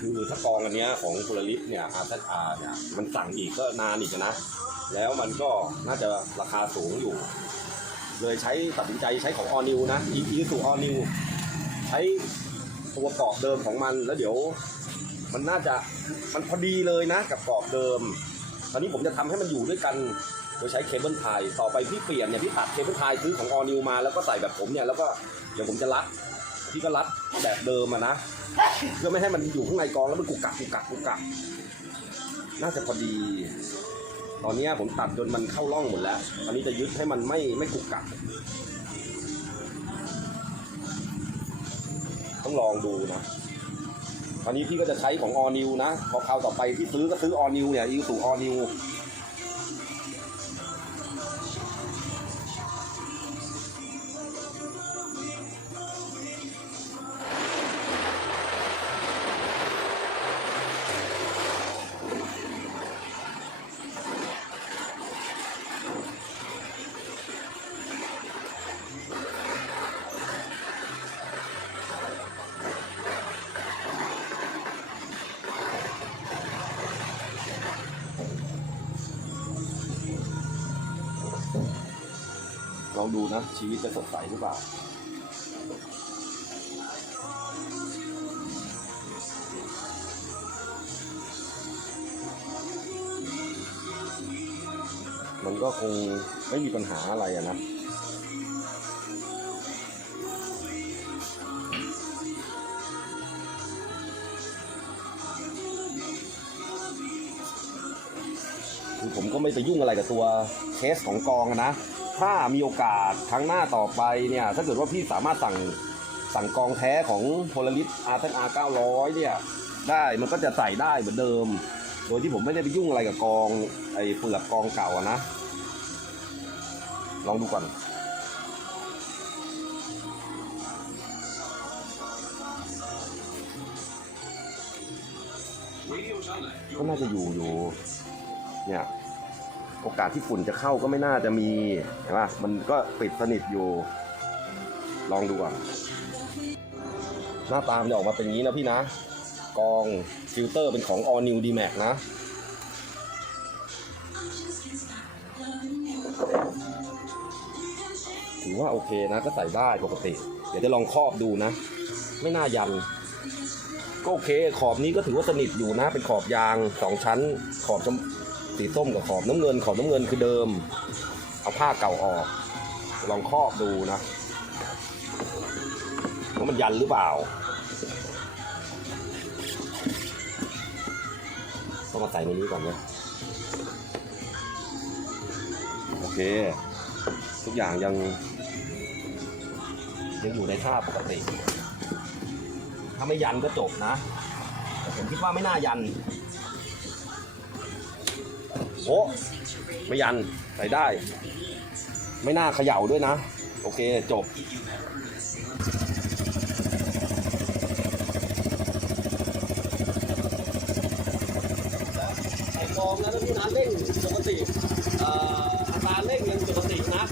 คือถ้ากองอันเนี้ยของพลลิสเนี่ยอาร์ตอาเนี่ยมันสั่งอีกก็นานอีกนะ แล้วมันก็น่าจะราคาสูงอยู่ เลยใช้ตัดสินใจใช้ของออนิวนะอีอีสู่ออนิวใช้ตัวกรอบเดิมของมันแล้วเดี๋ยว มันน่าจะมันพอดีเลยนะ กับกรอบเดิม ตอนนี้ผมจะทำให้มันอยู่ด้วยกันโดยใช้เคเบิลไทยต่อไปพี่เปลี่ยนเนี่ยพี่ตัดเคเบิลไทยซื้อของออนิวมาแล้วก็ใส่แบบผมเนี่ยแล้วก็เดี๋ยวผมจะรัด พี่ก็รัดแบบเดิมอะนะเพื่อไม่ให้มันอยู่ข้างในกองแล้วมันกุกกักกุกกักกุกกักน่าจะพอดี ตอนนี้ผมตัดจนมันเข้าร่องหมดแล้วตอนนี้จะยึดให้มันไม่ไม่กุกกักต้องลองดูนะตอนนี้พี่ก็จะใช้ของออนิวนะพอคราวต่อไปที่ซื้อก็ซื้อออนิวเนี่ยอีสู่ออนิว ลองดูนะ ชีวิตจะสดใสหรือเปล่ามันก็คงไม่มีปัญหาอะไรอะนะ คือผมก็ไม่ไปยุ่งอะไรกับตัวเคสของกองนะ ถ้ามีโอกาสครั้งหน้าต่อไปเนี่ยถ้าเกิดว่าพี่สามารถสั่งสั่งกองแท้ของโพลาริสอาร์เทนอาร์เก้าร้อยเนี่ยได้มันก็จะใส่ได้เหมือนเดิม โดยที่ผมไม่ได้ไปยุ่งอะไรกับกองไอ้เปลือกกองเก่าอะนะ ลองดูก่อนก็น่าจะอยู่อยู่เนี่ย โอกาสที่ฝุ่นจะเข้าก็ไม่น่าจะมีเห็นป่ะมันก็ปิดสนิทอยู่ ลองดูก่อนหน้าตามจะออกมาเป็นอย่างนี้นะพี่นะ กองฟิลเตอร์เป็นของ All New D Max นะ ถือว่าโอเคนะก็ใส่ได้ปกติ เดี๋ยวจะลองครอบดูนะ ไม่น่ายัน ก็โอเค ขอบนี้ก็ถือว่าสนิทอยู่นะ เป็นขอบยางสองชั้น ขอบชม สีส้มกับขอบน้ำเงินขอบน้ำเงินคือเดิม เอาผ้าเก่าออก ลองครอบดูนะว่ามันยันหรือเปล่าต้องมาใส่ในนี้ก่อนนะโอเค ทุกอย่างยัง ยังอยู่ในท่าปกติ ถ้าไม่ยันก็จบนะ แต่ผมคิดว่าไม่น่ายัน โอ้ไม่ยันใส่ได้ ไม่น่าเขย่าด้วยนะ โอเคจบกองแล้วพี่นะเร่งปกติอ่ออัตราเร่งยังปกตินะ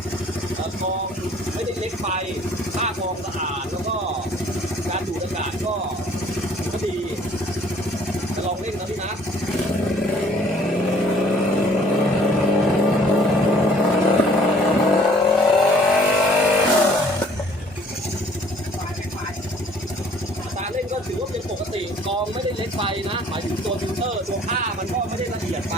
กองไม่ได้เล็กไปค่ากองสะอาด ถือว่าเป็นปกติกองไม่ได้เล็กไปนะ หมายถึงตัวฟิลเตอร์ตัวผ้ามันก็ไม่ได้ละเอียดไป